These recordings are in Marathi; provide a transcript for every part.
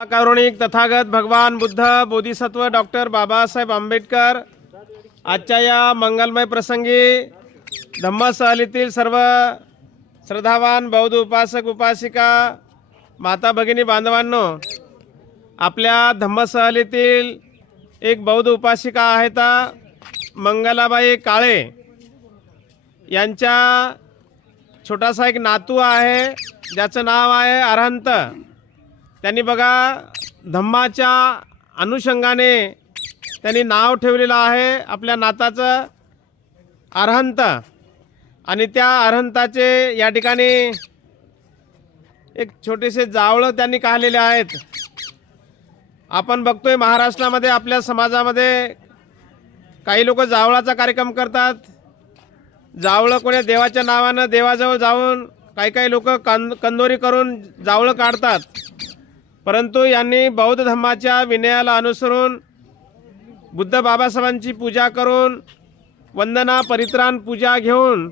कारुणिक तथागत भगवान बुद्ध बोधिसत्व डॉक्टर बाबासाहेब आंबेडकर आजच्या या मंगलमय प्रसंगी धम्मसहलीतील सर्व श्रद्धावान बौद्ध उपासक उपासिका माता भगिनी बांधवांनो, आपल्या धम्मसहलीतील एक बौद्ध उपासिका आहेत मंगलाबाई काळे यांच्या छोटासा एक नातू आहे ज्याचं नाव आहे अरहंत। त्यांनी बघा धम्माच्या अनुषंगाने त्यांनी नाव ठेवलेलं आहे आपल्या नाताचं अरहंत। आणि त्या अरहंताचे या ठिकाणी एक छोटेसे जावळं त्यांनी काढलेले आहेत। आपण बघतोय महाराष्ट्रामध्ये आपल्या समाजामध्ये काही लोक जावळाचा कार्यक्रम करतात। जावळं कोणी देवाच्या नावानं देवाजवळ जाऊन काही लोक कंदोरी करून जावळं काढतात, परंतु यांनी बौद्ध धर्माच्या विनयाला अनुसरून बुद्ध बाबासाहेबांची पूजा करून वंदना परित्राण पूजा घेऊन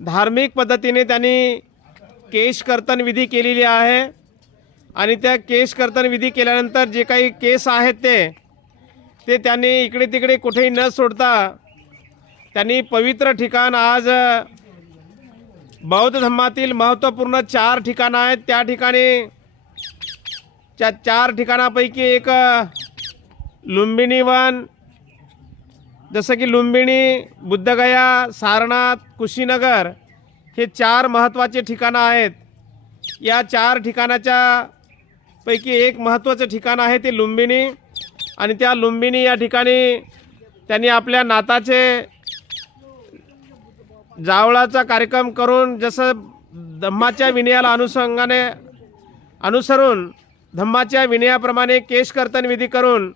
धार्मिक पद्धतीने त्यांनी केश कर्तन विधी केलेली आहे। आणि त्या केश कर्तन विधी केल्यानंतर जे काही केस आहेत ते त्यांनी इकडे तिकडे कुठेही न सोडता त्यांनी पवित्र ठिकाण, आज बौद्ध धर्मातील महत्त्वपूर्ण 4 ठिकाणं आहेत, त्या ठिकाणी 4 ठिकाणापैकी एक लुंबिनी वन, जसं की लुंबिनी, बुद्धगया, सारनाथ, कुशीनगर हे 4 महत्त्वाचे ठिकाणं आहेत। या 4 ठिकाणाच्या पैकी एक महत्त्वाचं ठिकाण आहे ते लुंबिनी। आणि त्या लुंबिनी या ठिकाणी त्यांनी आपल्या नाताचे जावळाचा कार्यक्रम करून जसं धम्माच्या विनयाला अनुसरून धम्माच्या विनयाप्रमाणे केश कर्तन विधी करून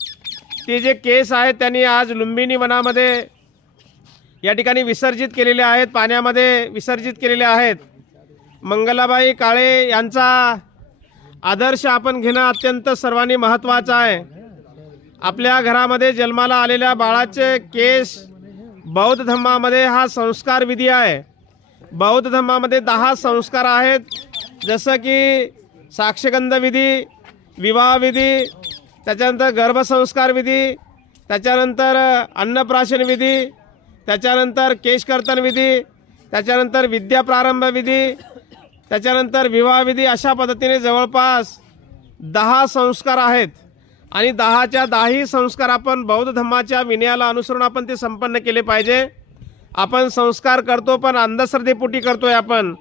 ते जे केस आहेत त्यांनी आज लुंबिनी वनामध्ये या ठिकाणी विसर्जित केलेले आहेत, पाण्यामध्ये विसर्जित केलेले आहेत। मंगलाबाई काळे यांचा आदर्श आपण घेणं अत्यंत सर्वांनी महत्त्वाचं आहे। आपल्या घरामध्ये जन्माला आलेल्या बाळाचे केस बौद्ध धर्मामध्ये हा संस्कार विधी आहे। बौद्ध धर्मामध्ये 10 संस्कार आहेत, जसं की साक्षगंध विधी, विवाह विधी, त्याच्यानंतर गर्भसंस्कार विधी, त्याच्यानंतर अन्नप्राशन विधी, त्याच्यानंतर केश कर्तन विधी, त्याच्यानंतर विद्या प्रारंभ विधी, त्याच्यानंतर विवाह विधी, अशा पद्धतीने जवळपास 10 संस्कार आहेत। आणि 10च्या 10 संस्कार आपण बौद्ध धर्माच्या विनयाला अनुसरून आपण ते संपन्न केले पाहिजे। आपण संस्कार करतो पण अंधश्रद्धेपोटी करतोय आपण।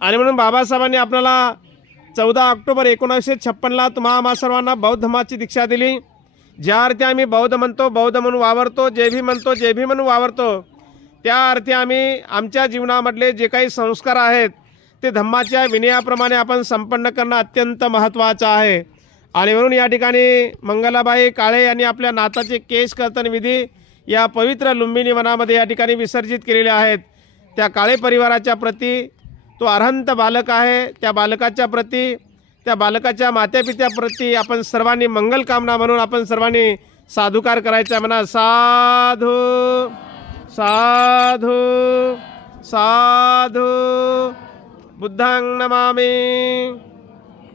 आणि म्हणून बाबासाहेबांनी आपल्याला 14 ऑक्टोबर 1956ला तुम्हा आम्हा सर्वांना बौद्ध धर्माची दीक्षा दिली। ज्या अर्थी आम्ही बौद्ध म्हणतो, बौद्ध म्हणून वावरतो, जे भी म्हणतो, जे भी म्हणून वावरतो, त्या अर्थी आम्ही आमच्या जीवनामधले जे काही संस्कार आहेत ते धम्माच्या विनयाप्रमाणे आपण संपन्न करणं अत्यंत महत्त्वाचं आहे। आणि म्हणून या ठिकाणी मंगलाबाई काळे यांनी आपल्या नाताचे केश कर्तन विधी या पवित्र लुंबिनी वनामध्ये या ठिकाणी विसर्जित केलेले आहेत। त्या काळे परिवाराच्या प्रती, तो अरहंत बालक आहे, त्या बालकाच्या प्रती, त्या बालकाच्या मातापित्याप्रती आपण सर्वांनी मंगल कामना म्हणून आपण सर्वांनी साधुकार करायचा। म्हणा साधू साधू साधू। बुद्धं नमामि,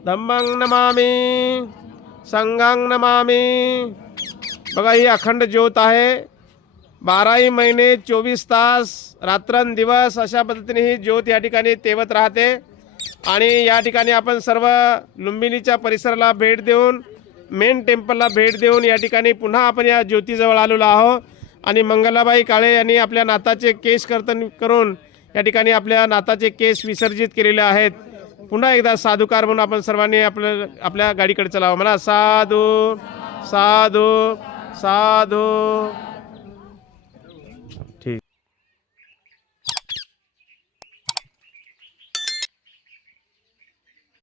धम्मं नमामि, संघं नमामि। बघा ही अखंड ज्योत आहे, 12ही महिने 24 तास रात्रंदिवस अशा पद्धतीने ही ज्योत या ठिकाणी तेवत राहते। आणि या ठिकाणी आपण सर्व लुंबिनीच्या परिसराला भेट देऊन, मेन टेम्पलला भेट देऊन या ठिकाणी पुन्हा आपण या ज्योतीजवळ आलेलो आहोत। आणि मंगलाबाई काळे यांनी आपल्या नाताचे केश कर्तन करून या ठिकाणी आपल्या नाताचे केस विसर्जित केलेले आहेत। पुन्हा एकदा साधुकार म्हणून आपण सर्वांनी आपल्या गाडीकडे चलावं। म्हणा साधू साधू साधू। ठीक।